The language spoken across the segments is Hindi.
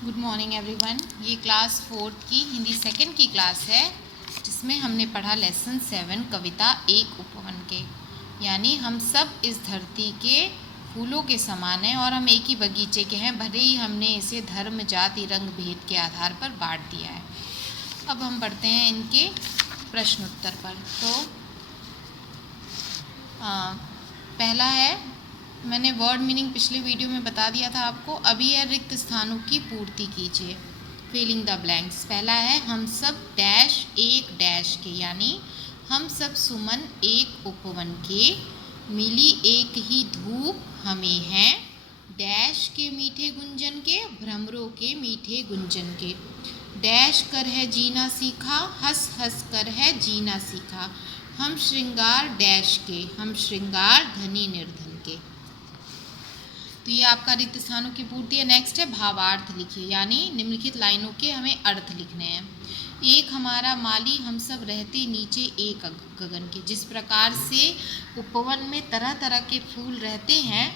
Good morning everyone. ये क्लास 4 की हिंदी सेकंड की क्लास है, जिसमें हमने पढ़ा लेसन 7 कविता एक उपवन के। यानी हम सब इस धरती के फूलों के समान हैं और हम एक ही बगीचे के हैं, भले ही हमने इसे धर्म जाति रंग भेद के आधार पर बांट दिया है। अब हम बढ़ते हैं इनके प्रश्न उत्तर पर। तो पहला है, मैंने वर्ड मीनिंग पिछले वीडियो में बता दिया था आपको। अभी है रिक्त स्थानों की पूर्ति कीजिए, फिलिंग द ब्लैंक्स। पहला है, हम सब डैश एक डैश के, यानी हम सब सुमन एक उपवन के, मिली एक ही धूप हमें है, डैश के मीठे गुंजन के, भ्रमरों के मीठे गुंजन के। डैश कर है जीना सीखा, हंस हंस कर है जीना सीखा, हम श्रृंगार डैश के, हम श्रृंगार धनी निर्धन के। तो ये आपका रिक्त स्थानों की पूर्ति है। नेक्स्ट है, भावार्थ लिखिए, यानी निम्नलिखित लाइनों के हमें अर्थ लिखने हैं। एक हमारा माली, हम सब रहते नीचे एक गगन के। जिस प्रकार से उपवन में तरह तरह के फूल रहते हैं,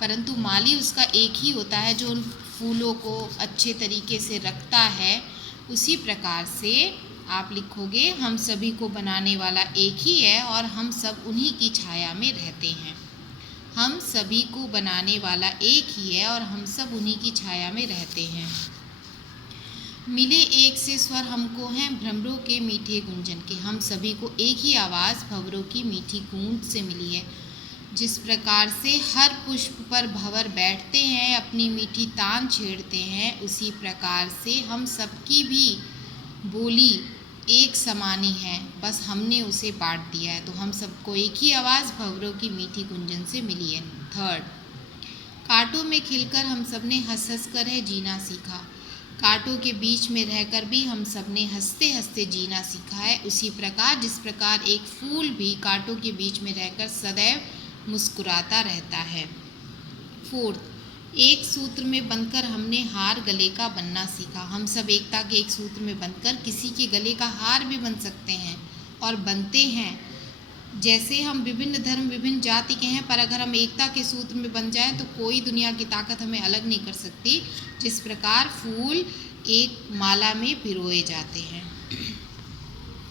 परंतु माली उसका एक ही होता है जो उन फूलों को अच्छे तरीके से रखता है, उसी प्रकार से आप लिखोगे, हम सभी को बनाने वाला एक ही है और हम सब उन्हीं की छाया में रहते हैं। हम सभी को बनाने वाला एक ही है और हम सब उन्हीं की छाया में रहते हैं। मिले एक से स्वर हमको हैं, भ्रमरों के मीठे गुंजन के। हम सभी को एक ही आवाज़ भंवरों की मीठी गूंज से मिली है। जिस प्रकार से हर पुष्प पर भंवर बैठते हैं, अपनी मीठी तान छेड़ते हैं, उसी प्रकार से हम सबकी भी बोली एक समानी है, बस हमने उसे बांट दिया है। तो हम सबको एक ही आवाज़ भंवरों की मीठी गुंजन से मिली है। थर्ड, कांटों में खिलकर हम सब ने हंस हंस कर है जीना सीखा। कांटों के बीच में रहकर भी हम सब ने हंसते हंसते जीना सीखा है। उसी प्रकार जिस प्रकार एक फूल भी कांटों के बीच में रहकर सदैव मुस्कुराता रहता है। फोर्थ, एक सूत्र में बंधकर हमने हार गले का बनना सीखा। हम सब एकता के एक सूत्र में बंधकर किसी के गले का हार भी बन सकते हैं और बनते हैं। जैसे हम विभिन्न धर्म विभिन्न जाति के हैं, पर अगर हम एकता के सूत्र में बन जाए तो कोई दुनिया की ताकत हमें अलग नहीं कर सकती। जिस प्रकार फूल एक माला में पिरोए जाते हैं।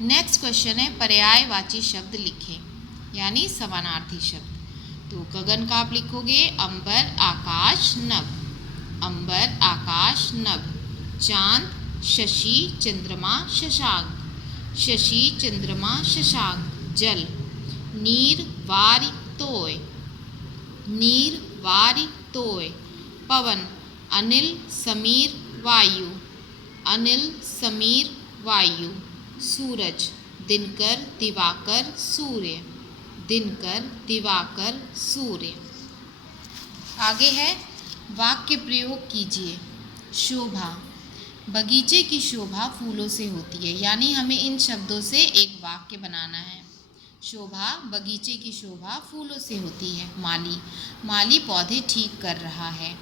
नेक्स्ट क्वेश्चन है, पर्यायवाची शब्द लिखें, यानी समानार्थी शब्द। तो गगन का आप लिखोगे अंबर आकाश नभ, अंबर आकाश नभ। चांद शशि चंद्रमा शशांक, शशि चंद्रमा शशांक। जल नीर वारि तोय, नीर वारि तोय। पवन अनिल समीर वायु, अनिल समीर वायु। सूरज दिनकर दिवाकर सूर्य, दिनकर दिवाकर सूर्य। आगे है, वाक्य प्रयोग कीजिए। शोभा, बगीचे की शोभा फूलों से होती है, यानी हमें इन शब्दों से एक वाक्य बनाना है। शोभा, बगीचे की शोभा फूलों से होती है। माली, माली पौधे ठीक कर रहा है।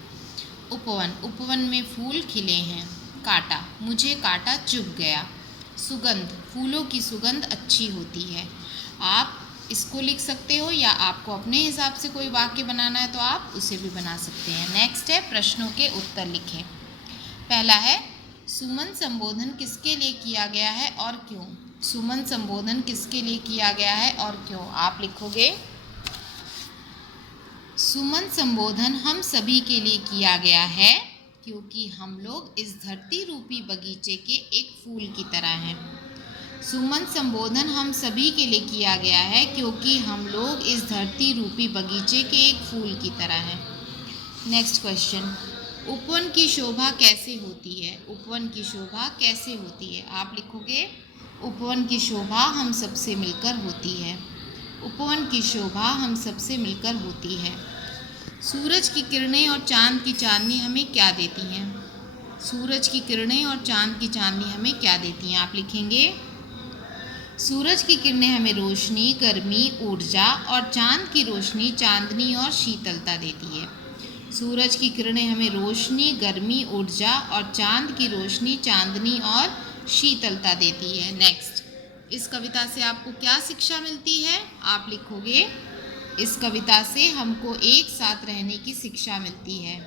उपवन, उपवन में फूल खिले हैं। कांटा, मुझे कांटा चुभ गया। सुगंध, फूलों की सुगंध अच्छी होती है। आप इसको लिख सकते हो या आपको अपने हिसाब से कोई वाक्य बनाना है तो आप उसे भी बना सकते हैं। नेक्स्ट है, प्रश्नों के उत्तर लिखें। पहला है, सुमन संबोधन किसके लिए किया गया है और क्यों। सुमन संबोधन किसके लिए किया गया है और क्यों। आप लिखोगे, सुमन संबोधन हम सभी के लिए किया गया है, क्योंकि हम लोग इस धरती रूपी बगीचे के एक फूल की तरह हैं। सुमन संबोधन हम सभी के लिए किया गया है, क्योंकि हम लोग इस धरती रूपी बगीचे के एक फूल की तरह हैं। नेक्स्ट क्वेश्चन, उपवन की शोभा कैसे होती है। उपवन की शोभा कैसे होती है। आप लिखोगे, उपवन की शोभा हम सबसे मिलकर होती है। उपवन की शोभा हम सबसे मिलकर होती है। सूरज की किरणें और चांद की चांदनी हमें क्या देती हैं। सूरज की किरणें और चांद की चांदनी हमें क्या देती हैं। आप लिखेंगे, सूरज की किरणें हमें रोशनी, गर्मी, ऊर्जा और चांद की रोशनी चांदनी और शीतलता देती है। सूरज की किरणें हमें रोशनी, गर्मी, ऊर्जा और चांद की रोशनी चांदनी और शीतलता देती है। नेक्स्ट, इस कविता से आपको क्या शिक्षा मिलती है। आप लिखोगे, इस कविता से हमको एक साथ रहने की शिक्षा मिलती है।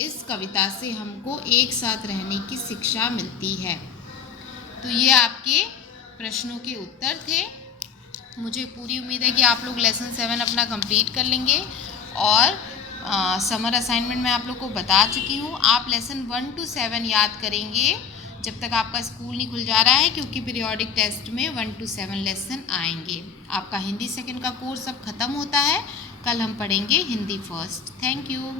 इस कविता से हमको एक साथ रहने की शिक्षा मिलती है। तो ये आपके प्रश्नों के उत्तर थे। मुझे पूरी उम्मीद है कि आप लोग लेसन 7 अपना कंप्लीट कर लेंगे और समर असाइनमेंट मैं आप लोग को बता चुकी हूँ। आप लेसन 1 to 7 याद करेंगे जब तक आपका स्कूल नहीं खुल जा रहा है, क्योंकि पीरियोडिक टेस्ट में 1 to 7 लेसन आएंगे। आपका हिंदी सेकंड का कोर्स अब ख़त्म होता है। कल हम पढ़ेंगे हिंदी फर्स्ट। Thank you.